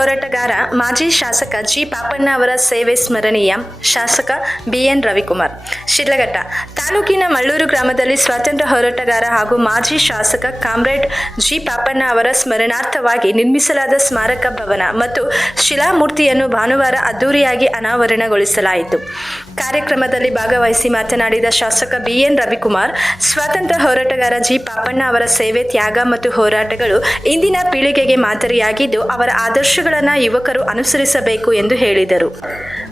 ಹೋರಾಟಗಾರ ಮಾಜಿ ಶಾಸಕ ಜಿ ಪಾಪಣ್ಣ ಅವರ ಸೇವೆ ಸ್ಮರಣೀಯ. ಶಾಸಕ ಬಿಎನ್ ರವಿಕುಮಾರ್. ಶಿಡ್ಲಘಟ್ಟ ತಾಲೂಕಿನ ಮಳ್ಳೂರು ಗ್ರಾಮದಲ್ಲಿ ಸ್ವಾತಂತ್ರ್ಯ ಹೋರಾಟಗಾರ ಹಾಗೂ ಮಾಜಿ ಶಾಸಕ ಕಾಮ್ರೇಡ್ ಜಿ ಪಾಪಣ್ಣ ಅವರ ಸ್ಮರಣಾರ್ಥವಾಗಿ ನಿರ್ಮಿಸಲಾದ ಸ್ಮಾರಕ ಭವನ ಮತ್ತು ಶಿಲಾಮೂರ್ತಿಯನ್ನು ಭಾನುವಾರ ಅದ್ದೂರಿಯಾಗಿ ಅನಾವರಣಗೊಳಿಸಲಾಯಿತು. ಕಾರ್ಯಕ್ರಮದಲ್ಲಿ ಭಾಗವಹಿಸಿ ಮಾತನಾಡಿದ ಶಾಸಕ ಬಿಎನ್ ರವಿಕುಮಾರ್, ಸ್ವಾತಂತ್ರ್ಯ ಹೋರಾಟಗಾರ ಜಿ ಪಾಪಣ್ಣ ಅವರ ಸೇವೆ, ತ್ಯಾಗ ಮತ್ತು ಹೋರಾಟಗಳು ಇಂದಿನ ಪೀಳಿಗೆಗೆ ಮಾದರಿಯಾಗಿದ್ದು, ಅವರ ಆದರ್ಶಗಳನ್ನು ಯುವಕರು ಅನುಸರಿಸಬೇಕು ಎಂದು ಹೇಳಿದರು.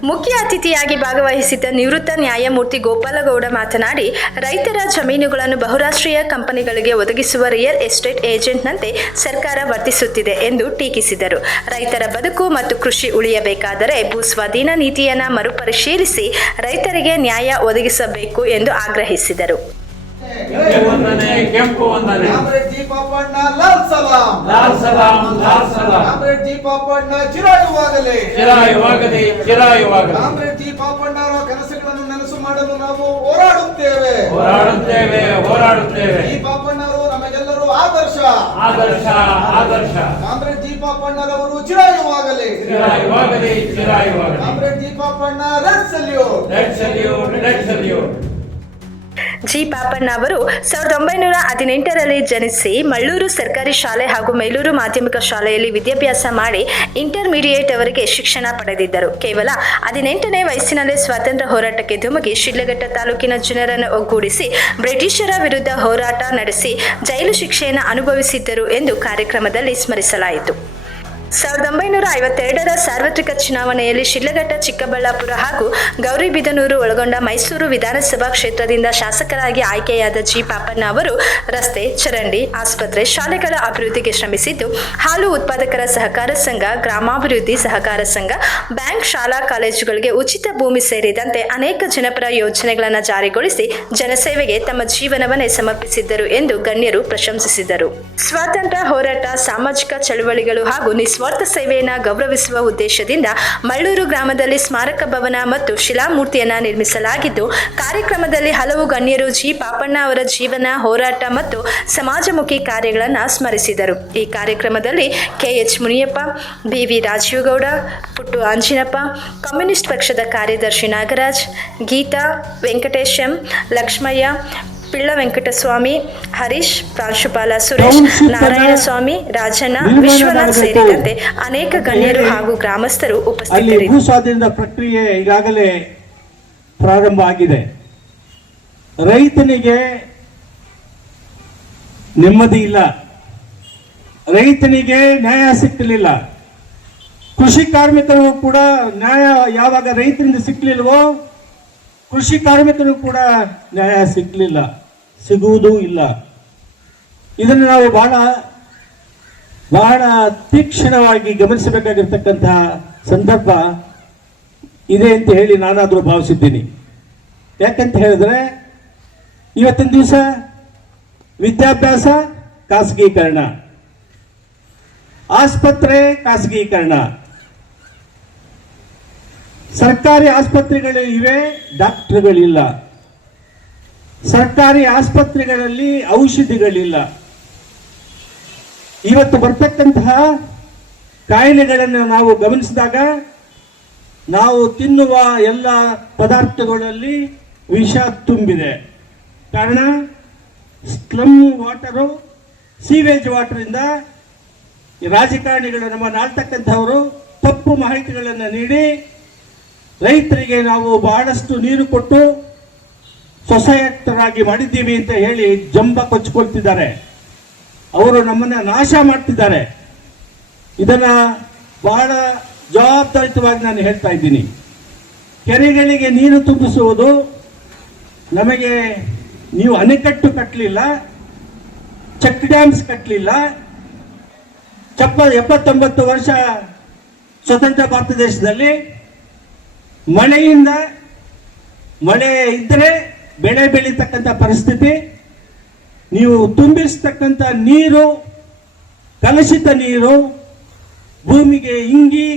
ಮುಖ್ಯ ಅತಿಥಿಯಾಗಿ ಭಾಗವಹಿಸಿದ್ದ ನಿವೃತ್ತ ನ್ಯಾಯಮೂರ್ತಿ ಗೋಪಾಲಗೌಡ ಮಾತನಾಡಿ, ರೈತರ ಜಮೀನುಗಳನ್ನು ಬಹುರಾಷ್ಟ್ರೀಯ ಕಂಪನಿಗಳಿಗೆ ಒದಗಿಸುವ ರಿಯಲ್ ಎಸ್ಟೇಟ್ ಏಜೆಂಟ್ನಂತೆ ಸರ್ಕಾರ ವರ್ತಿಸುತ್ತಿದೆ ಎಂದು ಟೀಕಿಸಿದರು. ರೈತರ ಬದುಕು ಮತ್ತು ಕೃಷಿ ಉಳಿಯಬೇಕಾದರೆ ಭೂಸ್ವಾಧೀನ ನೀತಿಯನ್ನು ಮರುಪರಿಶೀಲಿಸಿ ರೈತರಿಗೆ ನ್ಯಾಯ ಒದಗಿಸಬೇಕು ಎಂದು ಆಗ್ರಹಿಸಿದರು. ಕೆಂಪು ವಂದನೆ. ಕಾಮ್ರೇಡ್ ಜಿ ಪಾಪಣ್ಣ ಲಾಲ್ ಸಲಾಂ. ಲಾಲ್ ಸಲಾಂ, ಲಾಲ್ ಸಲಾಂ. ಕಾಮ್ರೇಡ್ ಜಿ ಪಾಪಣ್ಣ ಚಿರಾಯುವಾಗಲಿ. ಚಿರಾಯುವಾಗಲಿ, ಚಿರಾಯುವಾಗಲಿ. ಕಾಮ್ರೇಡ್ ಜಿ ಪಾಪಣ್ಣ ಅವರ ಕನಸುಗಳನ್ನು ನನಸು ಮಾಡಲು ನಾವು ಹೋರಾಡುತ್ತೇವೆ, ಹೋರಾಡುತ್ತೇವೆ, ಹೋರಾಡುತ್ತೇವೆ. ಜಿ ಪಾಪಣ್ಣ ಅವರು ನಮಗೆಲ್ಲರೂ ಆದರ್ಶ, ಆದರ್ಶ, ಆದರ್ಶ. ಕಾಮ್ರೇಡ್ ಜಿ ಪಾಪಣ್ಣರವರು ಚಿರಾಯುವಾಗಲಿ, ಚಿರಾಯುವಾಗಲಿ, ಚಿರಾಯುವಾಗಲಿ. Comrade G Papanna red salute, red salute, red salute. G Papanna ಅವರು 1918ರಲ್ಲಿ ಜನಿಸಿ ಮಳ್ಳೂರು ಸರ್ಕಾರಿ ಶಾಲೆ ಹಾಗೂ ಮೇಲೂರು ಮಾಧ್ಯಮಿಕ ಶಾಲೆಯಲ್ಲಿ ವಿದ್ಯಾಭ್ಯಾಸ ಮಾಡಿ ಇಂಟರ್ಮೀಡಿಯೇಟ್ ಅವರಿಗೆ ಶಿಕ್ಷಣ ಪಡೆದಿದ್ದರು. ಕೇವಲ 18ನೇ ವಯಸ್ಸಿನಲ್ಲೇ ಸ್ವಾತಂತ್ರ್ಯ ಹೋರಾಟಕ್ಕೆ ಧುಮುಕಿ ಶಿಡ್ಲಘಟ್ಟ ತಾಲೂಕಿನ ಜನರನ್ನು ಒಗ್ಗೂಡಿಸಿ ಬ್ರಿಟಿಷರ ವಿರುದ್ಧ ಹೋರಾಟ ನಡೆಸಿ ಜೈಲು ಶಿಕ್ಷೆಯನ್ನು ಅನುಭವಿಸಿದ್ದರು ಎಂದು ಕಾರ್ಯಕ್ರಮದಲ್ಲಿ ಸ್ಮರಿಸಲಾಯಿತು. 1952ರ ಸಾರ್ವತ್ರಿಕ ಚುನಾವಣೆಯಲ್ಲಿ ಶಿಡ್ಲಘಟ್ಟ, ಚಿಕ್ಕಬಳ್ಳಾಪುರ ಹಾಗೂ ಗೌರಿಬಿದನೂರು ಒಳಗೊಂಡ ಮೈಸೂರು ವಿಧಾನಸಭಾ ಕ್ಷೇತ್ರದಿಂದ ಶಾಸಕರಾಗಿ ಆಯ್ಕೆಯಾದ ಜಿ ಪಾಪಣ್ಣ ಅವರು ರಸ್ತೆ, ಚರಂಡಿ, ಆಸ್ಪತ್ರೆ, ಶಾಲೆಗಳ ಅಭಿವೃದ್ಧಿಗೆ ಶ್ರಮಿಸಿದ್ದು, ಹಾಲು ಉತ್ಪಾದಕರ ಸಹಕಾರ ಸಂಘ, ಗ್ರಾಮಾಭಿವೃದ್ಧಿ ಸಹಕಾರ ಸಂಘ, ಬ್ಯಾಂಕ್, ಶಾಲಾ ಕಾಲೇಜುಗಳಿಗೆ ಉಚಿತ ಭೂಮಿ ಸೇರಿದಂತೆ ಅನೇಕ ಜನಪರ ಯೋಜನೆಗಳನ್ನು ಜಾರಿಗೊಳಿಸಿ ಜನಸೇವೆಗೆ ತಮ್ಮ ಜೀವನವನ್ನೇ ಸಮರ್ಪಿಸಿದ್ದರು ಎಂದು ಗಣ್ಯರು ಪ್ರಶಂಸಿಸಿದರು. ಸ್ವಾತಂತ್ರ್ಯ ಹೋರಾಟ, ಸಾಮಾಜಿಕ ಚಳವಳಿಗಳು ಹಾಗೂ ಸ್ವಾರ್ಥ ಸೇವೆಯನ್ನು ಗೌರವಿಸುವ ಉದ್ದೇಶದಿಂದ ಮಳ್ಳೂರು ಗ್ರಾಮದಲ್ಲಿ ಸ್ಮಾರಕ ಭವನ ಮತ್ತು ಶಿಲಾಮೂರ್ತಿಯನ್ನು ನಿರ್ಮಿಸಲಾಗಿದ್ದು, ಕಾರ್ಯಕ್ರಮದಲ್ಲಿ ಹಲವು ಗಣ್ಯರು ಜಿ ಪಾಪಣ್ಣ ಅವರ ಜೀವನ, ಹೋರಾಟ ಮತ್ತು ಸಮಾಜಮುಖಿ ಕಾರ್ಯಗಳನ್ನು ಸ್ಮರಿಸಿದರು. ಈ ಕಾರ್ಯಕ್ರಮದಲ್ಲಿ ಕೆಎಚ್ ಮುನಿಯಪ್ಪ, ಬಿವಿ ರಾಜೀವಗೌಡ, ಪುಟ್ಟು ಆಂಜಿನಪ್ಪ, ಕಮ್ಯುನಿಸ್ಟ್ ಪಕ್ಷದ ಕಾರ್ಯದರ್ಶಿ ನಾಗರಾಜ್, ಗೀತಾ, ವೆಂಕಟೇಶ್ ಎಂ, ಲಕ್ಷ್ಮಯ್ಯ, ಪಿಳ್ಳ ವೆಂಕಟಸ್ವಾಮಿ, ಹರೀಶ್, ಪ್ರಾಂಶುಪಾಲ ಸುರೇಶ್, ನಾರಾಯಣಸ್ವಾಮಿ, ರಾಜಣ್ಣ, ವಿಶ್ವನಾಥ್ ಸೇರಿದಂತೆ ಅನೇಕ ಗಣ್ಯರು ಹಾಗೂ ಗ್ರಾಮಸ್ಥರು ಉಪಸ್ಥಿತರಿದ್ದರು. ಭೂ ಸ್ವಾಧೀನದ ಪ್ರಕ್ರಿಯೆ ಈಗಾಗಲೇ ಪ್ರಾರಂಭ ಆಗಿದೆ. ರೈತನಿಗೆ ನೆಮ್ಮದಿ ಇಲ್ಲ, ರೈತನಿಗೆ ನ್ಯಾಯ ಸಿಕ್ಕಲಿಲ್ಲ. ಕೃಷಿ ಕಾರ್ಮಿಕರು ಕೂಡ ನ್ಯಾಯ ಯಾವಾಗ ರೈತರಿಂದ ಸಿಕ್ಕಲಿಲ್ವೋ, ಕೃಷಿ ಕಾರ್ಮಿಕರು ಕೂಡ ನ್ಯಾಯ ಸಿಕ್ಕಲಿಲ್ಲ, ಸಿಗುವುದೂ ಇಲ್ಲ. ಇದನ್ನು ನಾವು ಬಹಳ ತೀಕ್ಷ್ಣವಾಗಿ ಗಮನಿಸಬೇಕಾಗಿರ್ತಕ್ಕಂತಹ ಸಂದರ್ಭ ಇದೆ ಅಂತ ಹೇಳಿ ನಾನಾದರೂ ಭಾವಿಸಿದ್ದೀನಿ. ಯಾಕಂತ ಹೇಳಿದ್ರೆ ಇವತ್ತಿನ ದಿವಸ ವಿದ್ಯಾಭ್ಯಾಸ ಖಾಸಗೀಕರಣ, ಆಸ್ಪತ್ರೆ ಖಾಸಗೀಕರಣ, ಸರ್ಕಾರಿ ಆಸ್ಪತ್ರೆಗಳು ಇವೆ, ಡಾಕ್ಟರ್ಗಳಿಲ್ಲ. ಸರ್ಕಾರಿ ಆಸ್ಪತ್ರೆಗಳಲ್ಲಿ ಔಷಧಿಗಳಿಲ್ಲ. ಇವತ್ತು ಬರ್ತಕ್ಕಂತಹ ಕಾಯಿಲೆಗಳನ್ನು ನಾವು ಗಮನಿಸಿದಾಗ ನಾವು ತಿನ್ನುವ ಎಲ್ಲ ಪದಾರ್ಥಗಳಲ್ಲಿ ವಿಷ ತುಂಬಿದೆ. ಕಾರಣ ಸ್ಲಮ್ ವಾಟರು, ಸೀವೇಜ್ ವಾಟರಿಂದ ರಾಜಕಾರಣಿಗಳು, ನಮ್ಮ ಆಳ್ತಕ್ಕಂಥವರು ತಪ್ಪು ಮಾಹಿತಿಗಳನ್ನು ನೀಡಿ ರೈತರಿಗೆ ನಾವು ಬಹಳಷ್ಟು ನೀರು ಕೊಟ್ಟು ಸ್ವಸಹಾಯಕರಾಗಿ ಮಾಡಿದ್ದೀವಿ ಅಂತ ಹೇಳಿ ಜಂಬ ಕೊಚ್ಚಿಕೊಳ್ತಿದ್ದಾರೆ. ಅವರು ನಮ್ಮನ್ನ ನಾಶ ಮಾಡ್ತಿದ್ದಾರೆ. ಇದನ್ನ ಬಹಳ ಜವಾಬ್ದಾರಿತವಾಗಿ ನಾನು ಹೇಳ್ತಾ ಇದ್ದೀನಿ. ಕೆರೆಗಳಿಗೆ ನೀರು ತುಂಬಿಸುವುದು, ನಮಗೆ ನೀವು ಅಣೆಕಟ್ಟು ಕಟ್ಟಲಿಲ್ಲ, ಚೆಕ್ ಡ್ಯಾಮ್ಸ್ ಕಟ್ಟಲಿಲ್ಲ. 79 ವರ್ಷ ಸ್ವತಂತ್ರ ಭಾರತ ದೇಶದಲ್ಲಿ ಮಳೆ ಇದ್ದರೆ ಬೆಳೆ ಬೆಳೀತಕ್ಕಂಥ ಪರಿಸ್ಥಿತಿ, ನೀವು ತುಂಬಿಸ್ತಕ್ಕಂಥ ನೀರು, ಕಲುಷಿತ ನೀರು ಭೂಮಿಗೆ ಇಂಗಿ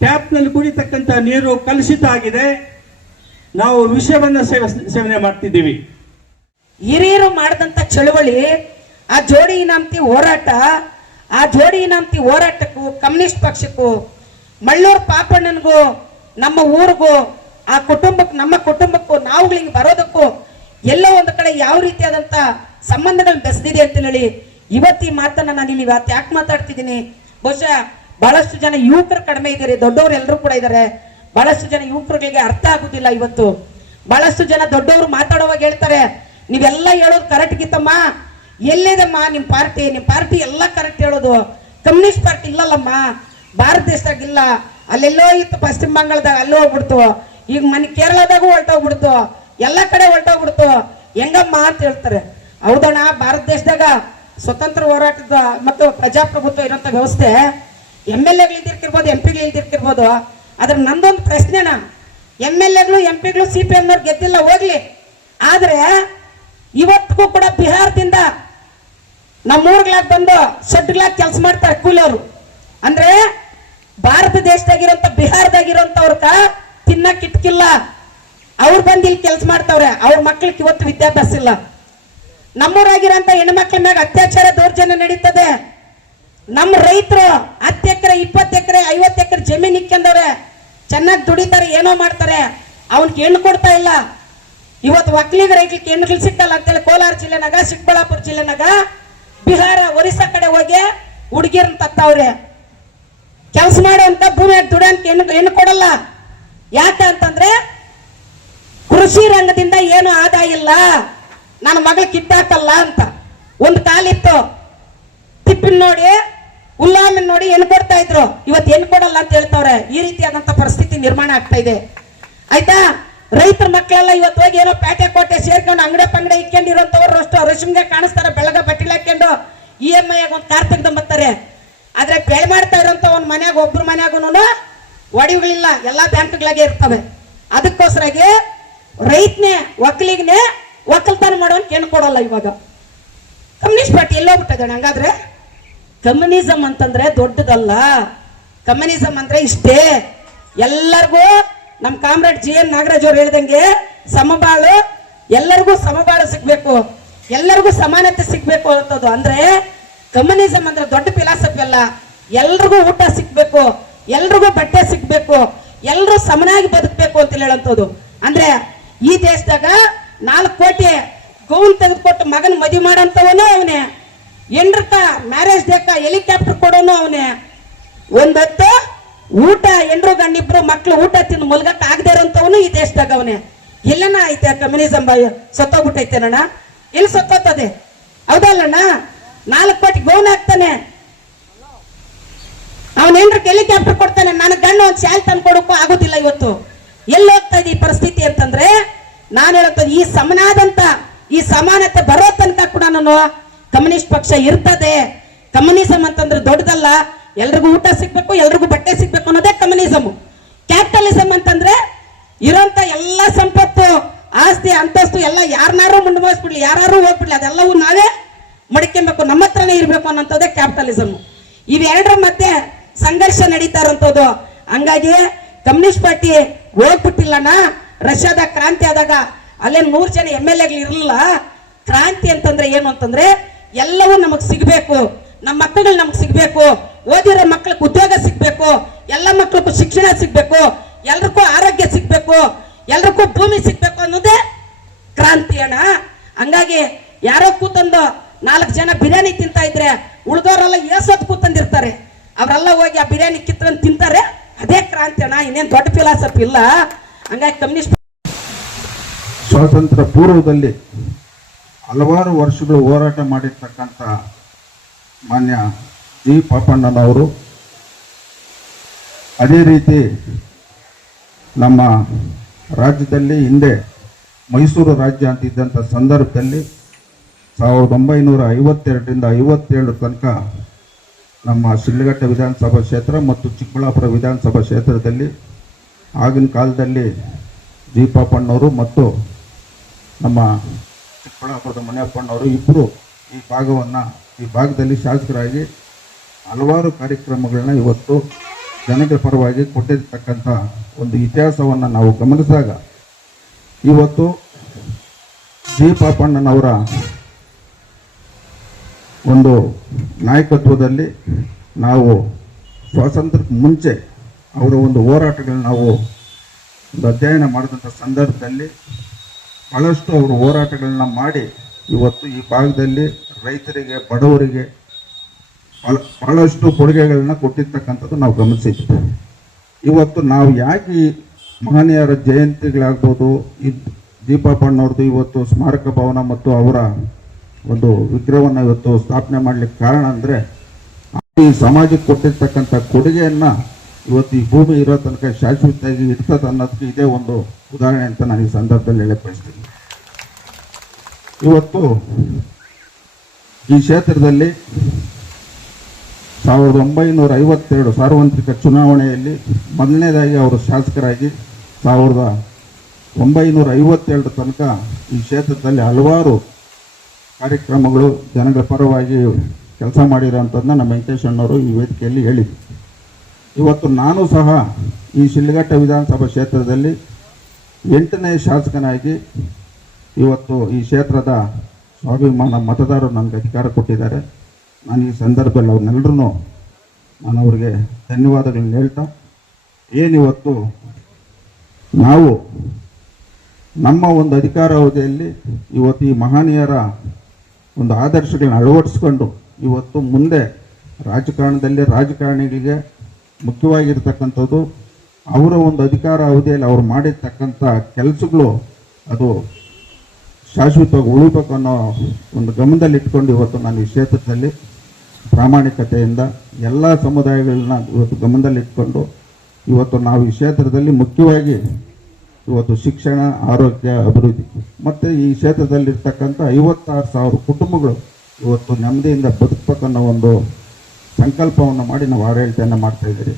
ಟ್ಯಾಪ್ನಲ್ಲಿ ಕುಡಿತಕ್ಕಂಥ ನೀರು ಕಲುಷಿತ ಆಗಿದೆ. ನಾವು ವಿಷವನ್ನು ಸೇವನೆ ಮಾಡ್ತಿದ್ದೀವಿ. ಹಿರಿಯರು ಮಾಡಿದಂತ ಚಳವಳಿ, ಆ ಜೋಡಿ ಇನಾಮತಿ ಹೋರಾಟ, ಆ ಜೋಡಿ ಇನಾಮತಿ ಹೋರಾಟಕ್ಕೂ ಕಮ್ಯುನಿಸ್ಟ್ ಪಕ್ಷಕ್ಕೂ ಮಳ್ಳೂರು ಪಾಪಣ್ಣನಿಗೂ ನಮ್ಮ ಊರಿಗೂ ಆ ಕುಟುಂಬಕ್ಕೆ ನಮ್ಮ ಕುಟುಂಬಕ್ಕೂ ನಾವುಗಳಿಗೆ ಬರೋದಕ್ಕೂ ಎಲ್ಲೋ ಒಂದು ಕಡೆ ಯಾವ ರೀತಿಯಾದಂಥ ಸಂಬಂಧಗಳು ಬೆಸೆದಿದೆ ಅಂತ ಹೇಳಿ ಇವತ್ತು ಈ ಮಾತನ್ನ ನಾನು ಇಲ್ಲಿ ಇವತ್ತು ಯಾಕೆ ಮಾತಾಡ್ತಿದ್ದೀನಿ, ಬಹುಶಃ ಬಹಳಷ್ಟು ಜನ ಯುವಕರು ಕಡಿಮೆ ಇದ್ದಾರೆ, ದೊಡ್ಡವರು ಎಲ್ಲರೂ ಕೂಡ ಇದ್ದಾರೆ. ಬಹಳಷ್ಟು ಜನ ಯುವಕರುಗಳಿಗೆ ಅರ್ಥ ಆಗುದಿಲ್ಲ. ಇವತ್ತು ಬಹಳಷ್ಟು ಜನ ದೊಡ್ಡವರು ಮಾತಾಡುವಾಗ ಹೇಳ್ತಾರೆ, ನೀವೆಲ್ಲ ಹೇಳೋದು ಕರೆಕ್ಟ್ ಗಿತ್ತಮ್ಮ, ಎಲ್ಲಿದಮ್ಮ ನಿಮ್ಮ ಪಾರ್ಟಿ ಎಲ್ಲ ಕರೆಕ್ಟ್ ಹೇಳೋದು, ಕಮ್ಯುನಿಸ್ಟ್ ಪಾರ್ಟಿ ಇಲ್ಲಲ್ಲಮ್ಮ ಭಾರತ ದೇಶದಾಗ ಇಲ್ಲ, ಅಲ್ಲೆಲ್ಲೋ ಇತ್ತು ಪಶ್ಚಿಮ ಬಂಗಾಳದಾಗ ಅಲ್ಲೂ ಹೋಗ್ಬಿಡ್ತು, ಈಗ ಕೇರಳದಾಗೂ ಹೊರಟೋಗ್ಬಿಡ್ತು, ಎಲ್ಲ ಕಡೆ ಹೊರಟೋಗ್ಬಿಡ್ತು, ಹೆಂಗಮ್ಮ ಅಂತ ಹೇಳ್ತಾರೆ. ಹೌದಣ್ಣ, ಭಾರತ ದೇಶದಾಗ ಸ್ವತಂತ್ರ ಹೋರಾಟದ ಮತ್ತು ಪ್ರಜಾಪ್ರಭುತ್ವ ಇರೋಂಥ ವ್ಯವಸ್ಥೆ MLA ಇಲ್ದಿರ್ಕಿರ್ಬೋದು, MP ಇಲ್ದಿರ್ಕಿರ್ಬೋದು. ಆದ್ರೆ ನಂದೊಂದು ಪ್ರಶ್ನೆನ, MLA MP CPM ಗೆದ್ದಿಲ್ಲ ಹೋಗ್ಲಿ, ಆದ್ರೆ ಇವತ್ತಿಗೂ ಕೂಡ ಬಿಹಾರದಿಂದ ನಮ್ಮೂರ್ಗಳಾಗ ಬಂದು ಶೆಡ್ಗಳಾಗ ಕೆಲಸ ಮಾಡ್ತಾರೆ ಕೂಲಿಯವರು. ಅಂದ್ರೆ ಭಾರತ ದೇಶದಾಗಿರೋಂಥ ಬಿಹಾರದಾಗಿರೋಂಥವ್ರಕ ತಿನ್ನಕ್ ಇಟ್ಕಿಲ್ಲ, ಅವ್ರು ಬಂದು ಇಲ್ಲಿ ಕೆಲಸ ಮಾಡ್ತಾವ್ರೆ, ಅವ್ರ ಮಕ್ಳಿಗೆ ಇವತ್ತು ವಿದ್ಯಾಭ್ಯಾಸ ಇಲ್ಲ. ನಮ್ಮೂರಾಗಿರೋಂಥ ಹೆಣ್ಮಕ್ಳ ಮ್ಯಾಗ ಅತ್ಯಾಚಾರ ದೌರ್ಜನ್ಯ ನಡೀತದೆ. ನಮ್ಮ ರೈತರು 10 ಎಕರೆ 20 ಎಕರೆ 50 ಎಕರೆ ಜಮೀನ್ ಇಕ್ಕೊಂಡವ್ರೆ, ಚೆನ್ನಾಗಿ ದುಡಿತಾರೆ, ಏನೋ ಮಾಡ್ತಾರೆ, ಅವನ್ಗೆ ಹೆಣ್ಣು ಕೊಡ್ತಾ ಇಲ್ಲ. ಇವತ್ತು ಒಕ್ಕಲಿಗ ರೈತರಿಗೆ ಹೆಣ್ಣುಗಳು ಸಿಕ್ಕಲ್ಲ ಅಂತೇಳಿ ಕೋಲಾರ ಜಿಲ್ಲೆನಾಗ, ಚಿಕ್ಕಬಳ್ಳಾಪುರ ಜಿಲ್ಲೆನಾಗ, ಬಿಹಾರ ಒರಿಸ್ಸಾ ಕಡೆ ಹೋಗಿ ಹುಡುಗಿರನ್ನ ತತ್ತವ್ರೆ. ಕೆಲಸ ಮಾಡುವಂತ ಭೂಮಿಯಾಗ ದುಡಿಯೋಂತ ಹೆಣ್ಣು ಕೊಡಲ್ಲ. ಯಾಕೆ ಅಂತಂದ್ರೆ ಕೃಷಿ ರಂಗದಿಂದ ಏನು ಆದಾಯ ಇಲ್ಲ, ನನ್ನ ಮಗಳ ಕಿತ್ತಾಕಲ್ಲ ಅಂತ. ಒಂದು ಕಾಲಿತ್ತು, ತಿಪ್ಪಿನ ನೋಡಿ ಉಲ್ಲಾಮನ್ ನೋಡಿ ಹೆಣ್ಣು ಕೊಡ್ತಾ ಇದ್ರು, ಇವತ್ತು ಹೆಣ್ಣು ಕೊಡಲ್ಲ ಅಂತ ಹೇಳ್ತಾವ್ರೆ. ಈ ರೀತಿಯಾದಂತ ಪರಿಸ್ಥಿತಿ ನಿರ್ಮಾಣ ಆಗ್ತಾ ಇದೆ. ಆಯ್ತಾ, ರೈತರ ಮಕ್ಕಳೆಲ್ಲ ಇವತ್ತು ಹೋಗಿ ಏನೋ ಪೇಟೆ ಕೋಟೆ ಸೇರ್ಕೊಂಡು ಅಂಗಡಿ ಇಕ್ಕೊಂಡಿರೋಂಥವ್ರು ಅಷ್ಟು ರೇಷ್ಮೆಗೆ ಕಾಣಿಸ್ತಾರೆ, ಬೆಳಗ ಬಟ್ಟೆ ಹಾಕೊಂಡು EMI ಆಗ ಒಂದು ಕಾರ್ ತೆಗೆದು ಬರ್ತಾರೆ. ಆದ್ರೆ ಬೆಳೆ ಮಾಡ್ತಾ ಇರೋಂಥ ಒಂದು ಮನ್ಯಾಗ ಒಬ್ರು ಮನ್ಯಾಗೂ ಒಡವುಗಳಿಲ್ಲ, ಎಲ್ಲಾ ಬ್ಯಾಂಕ್ಗಳಾಗೆ ಇರ್ತವೆ. ಅದಕ್ಕೋಸ್ಕರಾಗಿ ರೈತನೇ ಒಕ್ಕಲಿಗನೇ ಒಕ್ಕಲ್ತನ ಮಾಡೋನ್ ಹೆಣ್ಣು ಕೊಡಲ್ಲ. ಇವಾಗ ಕಮ್ಯುನಿಸ್ಟ್ ಪಾರ್ಟಿ ಎಲ್ಲೋಗ್ಬಿಟ್ಟಿದ್ದಾನೆ. ಹಂಗಾದ್ರೆ ಕಮ್ಯುನಿಸಂ ಅಂತಂದ್ರೆ ದೊಡ್ಡದಲ್ಲ, ಕಮ್ಯುನಿಸಂ ಅಂದ್ರೆ ಇಷ್ಟೇ. ಎಲ್ಲರಿಗೂ ನಮ್ಮ ಕಾಮ್ರೇಡ್ GN ನಾಗರಾಜ್ ಅವ್ರು ಹೇಳ್ದಂಗೆ ಸಮಬಾಳು, ಎಲ್ಲರಿಗೂ ಸಮಬಾಳು ಸಿಗ್ಬೇಕು, ಎಲ್ಲರಿಗೂ ಸಮಾನತೆ ಸಿಗ್ಬೇಕು ಅಂತದ್ದು. ಅಂದ್ರೆ ಕಮ್ಯುನಿಸಂ ಅಂದ್ರೆ ದೊಡ್ಡ ಫಿಲಾಸಫಿ ಅಲ್ಲ. ಎಲ್ರಿಗೂ ಊಟ ಸಿಗ್ಬೇಕು, ಎಲ್ರಿಗೂ ಬಟ್ಟೆ ಸಿಗ್ಬೇಕು, ಎಲ್ರೂ ಸಮನಾಗಿ ಬದುಕಬೇಕು ಅಂತ ಹೇಳಂತದ್ದು. ಅಂದ್ರೆ ಈ ದೇಶದಾಗ 4 ಕೋಟಿ ಗೌನ್ ತೆಗೆದುಕೊಟ್ಟು ಮಗನ ಮದುವೆ ಮಾಡಂತವನು ಅವನೇ, ಎಂಡ್ರಕ್ಕ ಮ್ಯಾರೇಜ್ ಡೇಕ ಹೆಲಿಕಾಪ್ಟರ್ ಕೊಡೋನು ಅವನೇ, ಒಂದತ್ತು ಊಟ ಎಂಡ್ರು ಗಣ್ಣಿಬ್ರು ಮಕ್ಳು ಊಟ ತಿಂದು ಮಲ್ಗಕ್ಕೆ ಆಗದೆ ಇರೋಂಥವನು ಈ ದೇಶದಾಗ ಅವನೇ. ಎಲ್ಲನ ಐತೆ ಕಮ್ಯುನಿಸಂ ಸತ್ತೋಗ್ಬಿಟ್ಟೈತೇನಣ್ಣ? ಎಲ್ಲಿ ಸತ್ತೋಗ್ತದೆ? ಹೌದಲ್ಲಣ್ಣ? 4 ಕೋಟಿ ಗೌನ್ ಹಾಕ್ತಾನೆ, ಅವನೇನ್ರ ಹೆಲಿಕಾಪ್ಟರ್ ಕೊಡ್ತಾನೆ, ನನಗೆ ಗಂಡು ಒಂದು ಶಾಲ್ ತಂದು ಕೊಡಕ್ಕೂ ಆಗೋದಿಲ್ಲ. ಇವತ್ತು ಎಲ್ಲಿ ಹೋಗ್ತಾ ಇದೆ ಈ ಪರಿಸ್ಥಿತಿ ಅಂತಂದ್ರೆ, ನಾನು ಹೇಳುತ್ತೇನೆ, ಈ ಸಮನಾದಂತ ಈ ಸಮಾನತೆ ಬರೋ ತನಕ ಕೂಡ ನಾನು ಕಮ್ಯುನಿಸ್ಟ್ ಪಕ್ಷ ಇರ್ತದೆ. ಕಮ್ಯುನಿಸಂ ಅಂತಂದ್ರೆ ದೊಡ್ಡದಲ್ಲ, ಎಲ್ರಿಗೂ ಊಟ ಸಿಗ್ಬೇಕು, ಎಲ್ರಿಗೂ ಬಟ್ಟೆ ಸಿಗ್ಬೇಕು ಅನ್ನೋದೇ ಕಮ್ಯುನಿಸಂ. ಕ್ಯಾಪಿಟಲಿಸಂ ಅಂತಂದ್ರೆ ಇರೋಂತ ಎಲ್ಲ ಸಂಪತ್ತು ಆಸ್ತಿ ಅಂತಸ್ತು ಎಲ್ಲ ಯಾರನ್ನಾರು ಮುಂದುವರಿಸ್ಬಿಡ್ಲಿ, ಯಾರು ಹೋಗ್ಬಿಡ್ಲಿ, ಅದೆಲ್ಲವೂ ನಾವೇ ಮಡಿಕೆಬೇಕು, ನಮ್ಮ ಹತ್ರನೇ ಇರ್ಬೇಕು ಅನ್ನೋಂಥದ್ದೇ ಕ್ಯಾಪಿಟಲಿಸಂ. ಇವೆರಡರ ಮಧ್ಯೆ ಸಂಘರ್ಷ ನಡೀತಾ ಇರೋಂಥದ್ದು. ಹಂಗಾಗಿ ಕಮ್ಯುನಿಸ್ಟ್ ಪಾರ್ಟಿ ಹೋಗ್ಬಿಟ್ಟಿಲ್ಲಣ್ಣ. ರಷ್ಯಾದ ಕ್ರಾಂತಿ ಆದಾಗ ಅಲ್ಲೇ 100 ಜನ MLA ಇರಲಿಲ್ಲ. ಕ್ರಾಂತಿ ಅಂತಂದ್ರೆ ಏನು ಅಂತಂದ್ರೆ ಎಲ್ಲವೂ ನಮಗ್ ಸಿಗ್ಬೇಕು, ನಮ್ಮ ಮಕ್ಕಳು ನಮಗ್ ಸಿಗ್ಬೇಕು, ಓದಿರೋ ಮಕ್ಳಿಗೆ ಉದ್ಯೋಗ ಸಿಗ್ಬೇಕು, ಎಲ್ಲ ಮಕ್ಳಿಗೂ ಶಿಕ್ಷಣ ಸಿಗ್ಬೇಕು, ಎಲ್ರಿಗೂ ಆರೋಗ್ಯ ಸಿಗ್ಬೇಕು, ಎಲ್ರಿಗೂ ಭೂಮಿ ಸಿಗ್ಬೇಕು ಅನ್ನೋದೇ ಕ್ರಾಂತಿ ಅಣ್ಣ. ಹಂಗಾಗಿ ಯಾರೋ ಕೂತಂದು 4 ಜನ ಬಿರಿಯಾನಿ ತಿಂತಾ ಇದ್ರೆ ಉಳಿದವರೆಲ್ಲ ಏಸೋದ್ ಕೂತಂದಿರ್ತಾರೆ, ಅವರೆಲ್ಲ ಹೋಗಿ ಆ ಬಿರಿಯಾನಿ ಕಿತ್ಕೊಂಡು ತಿಂತಾರೆ, ಅದೇ ಕ್ರಾಂತಿ ಅಣ್ಣ. ಇನ್ನೇನು ದೊಡ್ಡ ಫಿಲಾಸಫಿ ಇಲ್ಲ. ಹಂಗಾಗಿ ಕಮ್ಯುನಿಸ್ಟ್ ಸ್ವಾತಂತ್ರ್ಯ ಪೂರ್ವದಲ್ಲಿ ಹಲವಾರು ವರ್ಷಗಳು ಹೋರಾಟ ಮಾಡಿರ್ತಕ್ಕಂಥ ಮಾನ್ಯ ಜಿ ಪಾಪಣ್ಣನವರು, ಅದೇ ರೀತಿ ನಮ್ಮ ರಾಜ್ಯದಲ್ಲಿ ಹಿಂದೆ ಮೈಸೂರು ರಾಜ್ಯ ಅಂತಿದ್ದಂಥ ಸಂದರ್ಭದಲ್ಲಿ 1952ರಿಂದ 57 ತನಕ ನಮ್ಮ ಶಿಡ್ಲಘಟ್ಟ ವಿಧಾನಸಭಾ ಕ್ಷೇತ್ರ ಮತ್ತು ಚಿಕ್ಕಬಳ್ಳಾಪುರ ವಿಧಾನಸಭಾ ಕ್ಷೇತ್ರದಲ್ಲಿ ಆಗಿನ ಕಾಲದಲ್ಲಿ ಜಿ ಪಾಪಣ್ಣವರು ಮತ್ತು ನಮ್ಮ ಚಿಕ್ಕಬಳ್ಳಾಪುರದ ಮುನಿಯಪ್ಪಣ್ಣವರು ಇಬ್ಬರು ಈ ಭಾಗದಲ್ಲಿ ಶಾಸಕರಾಗಿ ಹಲವಾರು ಕಾರ್ಯಕ್ರಮಗಳನ್ನ ಇವತ್ತು ಜನಗಳ ಪರವಾಗಿ ಕೊಟ್ಟಿರ್ತಕ್ಕಂಥ ಒಂದು ಇತಿಹಾಸವನ್ನು ನಾವು ಗಮನಿಸಿದಾಗ ಇವತ್ತು ಜಿ ಪಾಪಣ್ಣನವರ ಒಂದು ನಾಯಕತ್ವದಲ್ಲಿ ನಾವು ಸ್ವಾತಂತ್ರ್ಯಕ್ಕೆ ಮುಂಚೆ ಅವರ ಒಂದು ಹೋರಾಟಗಳನ್ನ ನಾವು ಒಂದು ಅಧ್ಯಯನ ಮಾಡಿದಂಥ ಸಂದರ್ಭದಲ್ಲಿ ಭಾಳಷ್ಟು ಅವರು ಹೋರಾಟಗಳನ್ನ ಮಾಡಿ ಇವತ್ತು ಈ ಭಾಗದಲ್ಲಿ ರೈತರಿಗೆ, ಬಡವರಿಗೆ ಭಾಳಷ್ಟು ಕೊಡುಗೆಗಳನ್ನ ಕೊಟ್ಟಿರ್ತಕ್ಕಂಥದ್ದು ನಾವು ಗಮನಿಸಿದ್ವಿ. ಇವತ್ತು ನಾವು ಯಾಕೆ ಈ ಮಹನೀಯರ ಜಯಂತಿಗಳಾಗ್ಬೋದು, ಈ ದೀಪಾಪಣ್ಣವ್ರದ್ದು ಇವತ್ತು ಸ್ಮಾರಕ ಭವನ ಮತ್ತು ಅವರ ಒಂದು ವಿಗ್ರಹವನ್ನು ಇವತ್ತು ಸ್ಥಾಪನೆ ಮಾಡಲಿಕ್ಕೆ ಕಾರಣ ಅಂದರೆ ಈ ಸಮಾಜಕ್ಕೆ ಕೊಟ್ಟಿರ್ತಕ್ಕಂಥ ಕೊಡುಗೆಯನ್ನು ಇವತ್ತು ಈ ಭೂಮಿ ಇರೋ ತನಕ ಶಾಶ್ವತವಾಗಿ ಇರ್ತದೆ ಅನ್ನೋದಕ್ಕೆ ಇದೇ ಒಂದು ಉದಾಹರಣೆ ಅಂತ ನಾನು ಈ ಸಂದರ್ಭದಲ್ಲಿ ಹೇಳಕ್ಕೆ ಬಯಸ್ತೀನಿ. ಇವತ್ತು ಈ ಕ್ಷೇತ್ರದಲ್ಲಿ 1952 ಸಾರ್ವತ್ರಿಕ ಚುನಾವಣೆಯಲ್ಲಿ ಮೊದಲನೇದಾಗಿ ಅವರು ಶಾಸಕರಾಗಿ 1957 ತನಕ ಈ ಕ್ಷೇತ್ರದಲ್ಲಿ ಹಲವಾರು ಕಾರ್ಯಕ್ರಮಗಳು ಜನಗಳ ಪರವಾಗಿ ಕೆಲಸ ಮಾಡಿರೋಂಥದ್ದನ್ನ ನಮ್ಮ ವೆಂಕಟೇಶಣ್ಣವರು ಈ ವೇದಿಕೆಯಲ್ಲಿ ಹೇಳಿದರು. ಇವತ್ತು ನಾನು ಸಹ ಈ ಶಿಡ್ಲಘಟ್ಟ ವಿಧಾನಸಭಾ ಕ್ಷೇತ್ರದಲ್ಲಿ 8ನೇ ಶಾಸಕನಾಗಿ ಇವತ್ತು ಈ ಕ್ಷೇತ್ರದ ಸ್ವಾಭಿಮಾನ ಮತದಾರರು ನನಗೆ ಅಧಿಕಾರ ಕೊಟ್ಟಿದ್ದಾರೆ. ನಾನು ಈ ಸಂದರ್ಭದಲ್ಲಿ ಅವ್ರನ್ನೆಲ್ಲರೂ ನಾನು ಅವ್ರಿಗೆ ಧನ್ಯವಾದಗಳನ್ನ ಹೇಳ್ತಾ, ಏನಿವತ್ತು ನಾವು ನಮ್ಮ ಒಂದು ಅಧಿಕಾರಾವಧಿಯಲ್ಲಿ ಇವತ್ತು ಈ ಮಹನೀಯರ ಒಂದು ಆದರ್ಶಗಳನ್ನ ಅಳವಡಿಸ್ಕೊಂಡು ಇವತ್ತು ಮುಂದೆ ರಾಜಕಾರಣಿಗಳಿಗೆ ಮುಖ್ಯವಾಗಿರ್ತಕ್ಕಂಥದ್ದು ಅವರ ಒಂದು ಅಧಿಕಾರ ಅವಧಿಯಲ್ಲಿ ಅವ್ರು ಮಾಡಿರ್ತಕ್ಕಂಥ ಕೆಲಸಗಳು ಅದು ಶಾಶ್ವತವಾಗಿ ಉಳಿಬೇಕು ಅನ್ನೋ ಒಂದು ಗಮನದಲ್ಲಿಟ್ಕೊಂಡು ಇವತ್ತು ನಾನು ಈ ಕ್ಷೇತ್ರದಲ್ಲಿ ಪ್ರಾಮಾಣಿಕತೆಯಿಂದ ಎಲ್ಲ ಸಮುದಾಯಗಳನ್ನ ಇವತ್ತು ಗಮನದಲ್ಲಿಟ್ಕೊಂಡು ಇವತ್ತು ನಾವು ಈ ಕ್ಷೇತ್ರದಲ್ಲಿ ಮುಖ್ಯವಾಗಿ ಇವತ್ತು ಶಿಕ್ಷಣ, ಆರೋಗ್ಯ, ಅಭಿವೃದ್ಧಿ ಮತ್ತು ಈ ಕ್ಷೇತ್ರದಲ್ಲಿರ್ತಕ್ಕಂಥ 56,000 ಕುಟುಂಬಗಳು ಇವತ್ತು ನೆಮ್ಮದಿಯಿಂದ ಬದುಕಬೇಕನ್ನೋ ಒಂದು ಸಂಕಲ್ಪವನ್ನು ಮಾಡಿ ನಾವು ಆಡಳಿತವನ್ನು ಮಾಡ್ತಾಯಿದ್ದೀರಿ.